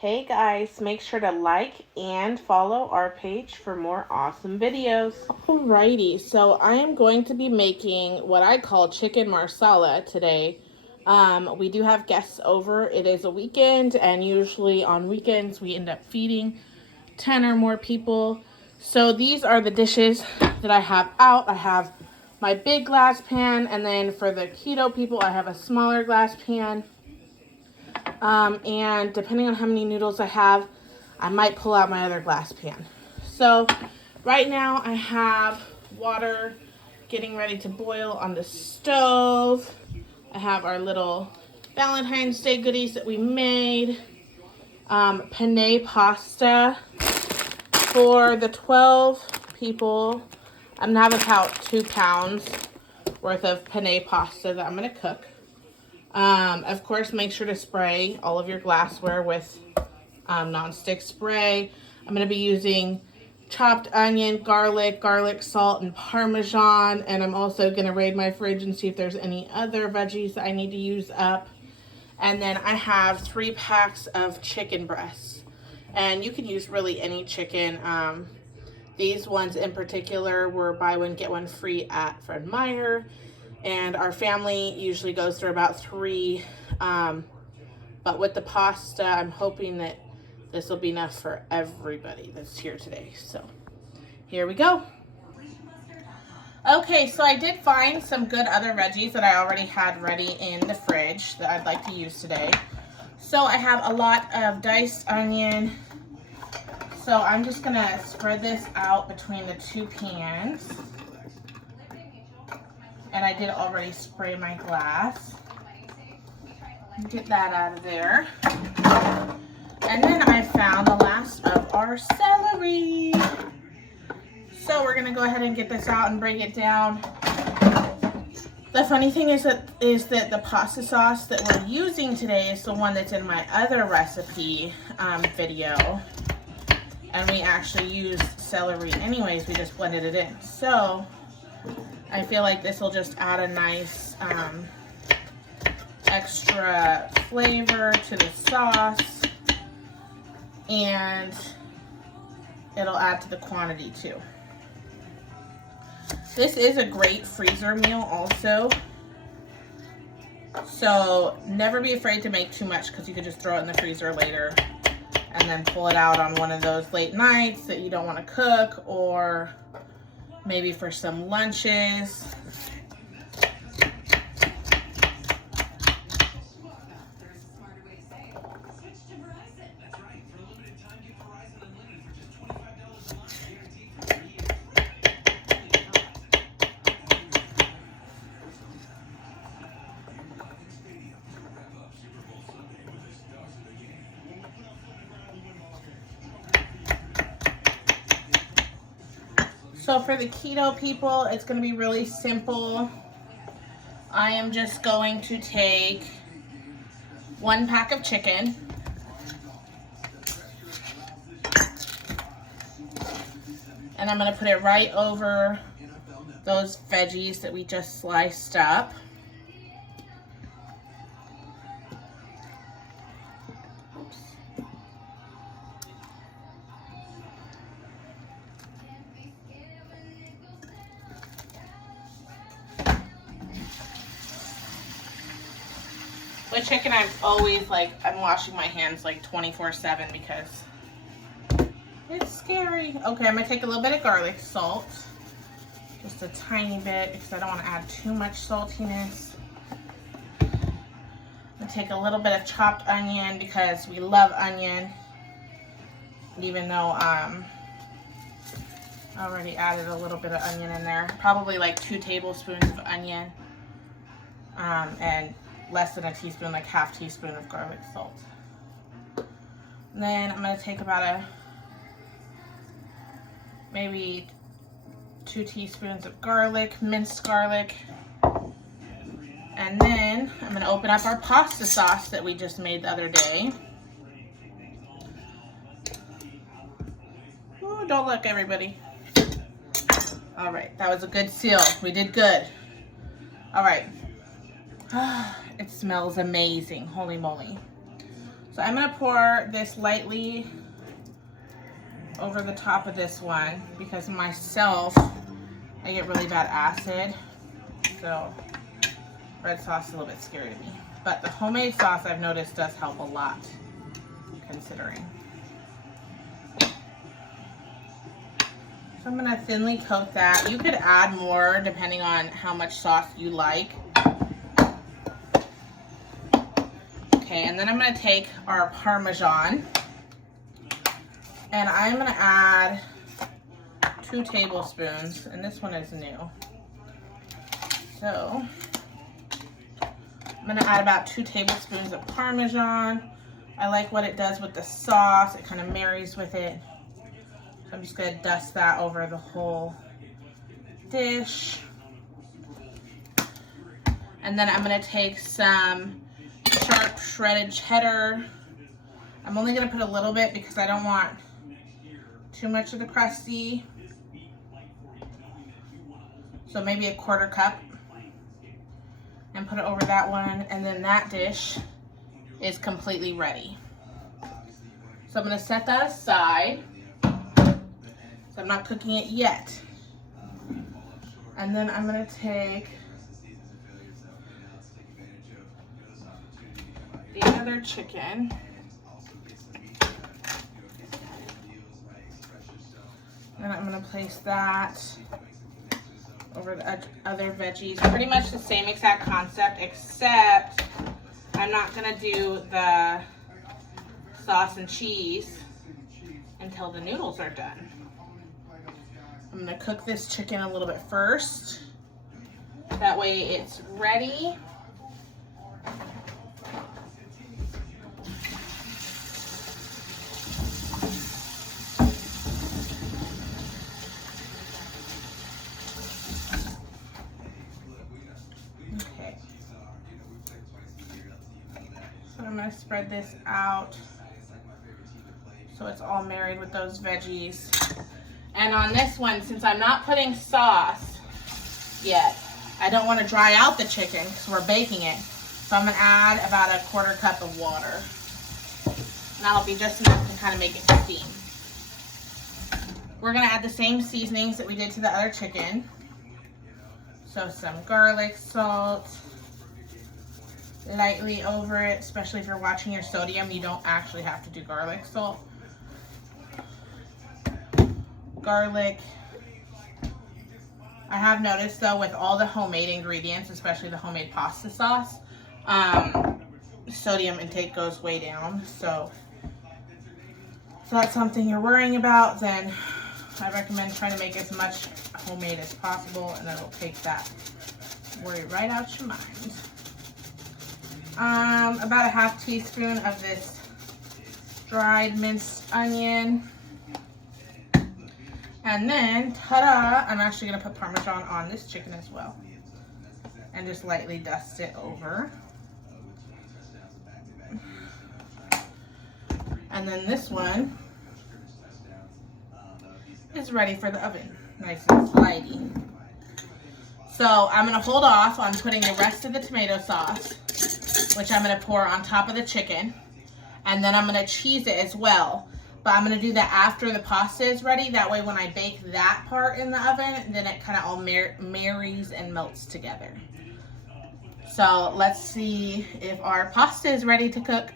Hey guys, make sure to like and follow our page for more awesome videos. Alrighty, so I am going to be making what I call chicken marsala today. We do have guests over. It is a weekend, and usually on weekends we end up feeding 10 or more people. So these are the dishes that I have out. I have my big glass pan, and then for the keto people I have a smaller glass pan. And depending on how many noodles I have, I might pull out my other glass pan. So right now I have water getting ready to boil on the stove. I have our little Valentine's Day goodies that we made. Penne pasta for the 12 people. I'm gonna have about 2 pounds worth of penne pasta that I'm gonna cook. Of course, make sure to spray all of your glassware with nonstick spray. I'm going to be using chopped onion, garlic, salt, and Parmesan. And I'm also going to raid my fridge and see if there's any other veggies that I need to use up. And then I have 3 packs of chicken breasts. And you can use really any chicken. These ones in particular were buy one, get one free at Fred Meyer. And our family usually goes through about 3. But with the pasta, I'm hoping that this will be enough for everybody that's here today. So here we go. Okay, so I did find some good other veggies that I already had ready in the fridge that I'd like to use today. So I have a lot of diced onion. So I'm just gonna spread this out between the 2 pans. And I did already spray my glass. Get that out of there. And then I found the last of our celery. So we're gonna go ahead and get this out and break it down. The funny thing is that the pasta sauce that we're using today is the one that's in my other recipe video. And we actually used celery anyways, we just blended it in. So I feel like this will just add a nice extra flavor to the sauce, and it'll add to the quantity too. This is a great freezer meal also, so never be afraid to make too much because you could just throw it in the freezer later and then pull it out on one of those late nights that you don't want to cook, or maybe for some lunches. So for the keto people, it's going to be really simple. I am just going to take 1 pack of chicken. And I'm going to put it right over those veggies that we just sliced up. With chicken, I'm always like, I'm washing my hands like 24/7 because it's scary. Okay, I'm gonna take a little bit of garlic salt. Just a tiny bit because I don't want to add too much saltiness. I'm gonna take a little bit of chopped onion because we love onion. Even though I already added a little bit of onion in there. Probably like 2 tablespoons of onion. And less than a teaspoon, like half teaspoon of garlic salt. And then I'm going to take about maybe 2 teaspoons of garlic, minced garlic. And then I'm going to open up our pasta sauce that we just made the other day. Ooh, don't look, everybody. All right, that was a good seal. We did good. All right. It smells amazing. Holy moly. So I'm gonna pour this lightly over the top of this one because myself, I get really bad acid. So red sauce is a little bit scary to me. But the homemade sauce I've noticed does help a lot, considering. So I'm gonna thinly coat that. You could add more depending on how much sauce you like. Okay, and then I'm gonna take our Parmesan and I'm gonna add 2 tablespoons, and this one is new. So I'm gonna add about 2 tablespoons of Parmesan. I like what it does with the sauce. It kind of marries with it. So I'm just gonna dust that over the whole dish. And then I'm gonna take some sharp shredded cheddar. I'm only gonna put a little bit because I don't want too much of the crusty. So maybe a 1/4 cup. And put it over that one, and then that dish is completely ready. So I'm gonna set that aside. So I'm not cooking it yet. And then I'm gonna take the other chicken. And I'm gonna place that over the other veggies. Pretty much the same exact concept, except I'm not gonna do the sauce and cheese until the noodles are done. I'm gonna cook this chicken a little bit first. That way it's ready. Okay. So I'm gonna spread this out so it's all married with those veggies. And on this one, since I'm not putting sauce yet, I don't want to dry out the chicken because we're baking it. So I'm going to add about a 1/4 cup of water. And that'll be just enough to kind of make it steam. We're going to add the same seasonings that we did to the other chicken. So some garlic salt, lightly over it, especially if you're watching your sodium, you don't actually have to do garlic salt. Garlic. I have noticed though with all the homemade ingredients, especially the homemade pasta sauce, sodium intake goes way down. So if that's something you're worrying about, then I recommend trying to make as much homemade as possible, and it'll take that worry right out your mind. About a 1/2 teaspoon of this dried minced onion. And then, ta-da, I'm actually going to put Parmesan on this chicken as well. And just lightly dust it over. And then this one is ready for the oven. Nice and flighty. So I'm going to hold off on putting the rest of the tomato sauce, which I'm going to pour on top of the chicken. And then I'm going to cheese it as well. But I'm going to do that after the pasta is ready. That way when I bake that part in the oven, then it kind of all marries and melts together. So let's see if our pasta is ready to cook.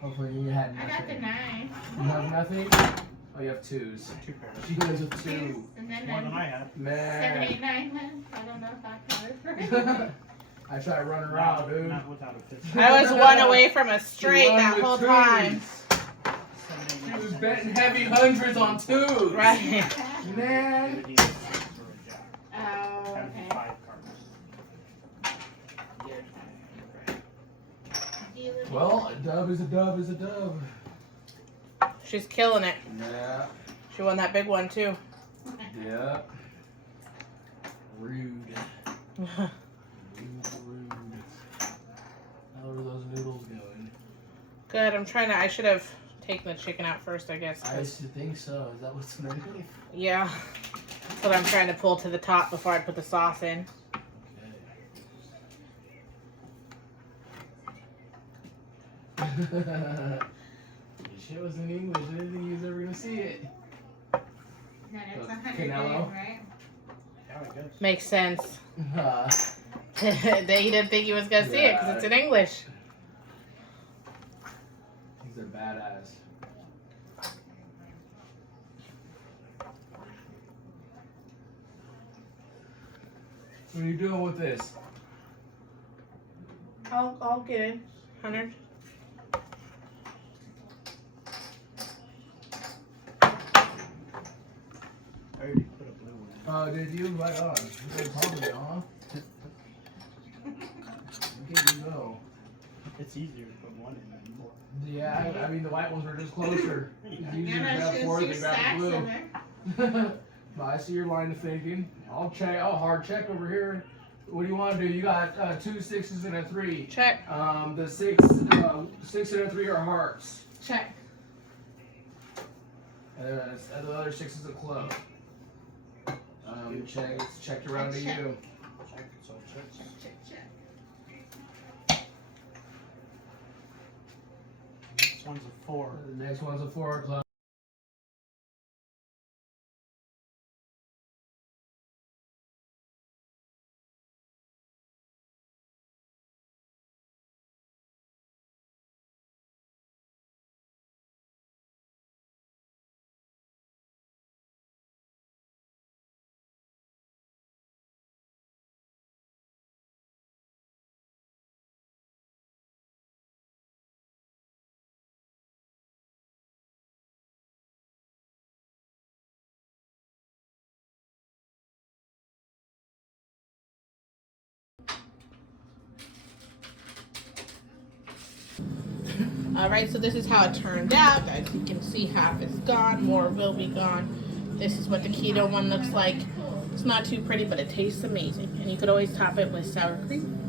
Hopefully you had nothing. I got the 9. You have nothing? Oh, you have 2s. 2 pairs. She goes with 2. And then More than I had. 7, 8, Man. 9 then. I don't know if I can live I tried running around, dude. Not without a fist. I was one away from a straight She won that with whole 2s. time. She was betting heavy hundreds on 2s. Right. Man. Oh, okay. 5 cards. Well, a dub is a dub is a dub. She's killing it. Yeah. She won that big one too. Yeah. Rude. Rude. How are those noodles going? Good. I should have taken the chicken out first, I guess. I used to think so. Is that what's underneath? Yeah. That's what I'm trying to pull to the top before I put the sauce in. Okay. Shit was in English. I didn't think he was ever gonna see it. No, it's 100 Canelo? yen, right? Yeah, I guess. Makes sense. Uh, He didn't think he was gonna see it because it's in English. he's a badass. What are you doing with this? I'll get it. 100. I already put a blue one in. Did you? Right on. You didn't tell me, huh? Okay, you go. It's easier to put one in than more. Yeah, I mean the white ones were just closer. It's easier to Yeah, grab no, four she than she grab stacks the in blue. there. But I see your line of thinking. I'll check. I'll hard check over here. What do you want to do? You got 2 6s and a 3. Check. The 6 and a 3 are hearts. Check. And the other 6 is a club. Check. It's checked around to Check. you. Check, so check. Check, check. This one's a 4. The next one's a 4 club. Alright, so this is how it turned out. As you can see, half is gone, more will be gone. This is what the keto one looks like. It's not too pretty, but it tastes amazing. And you could always top it with sour cream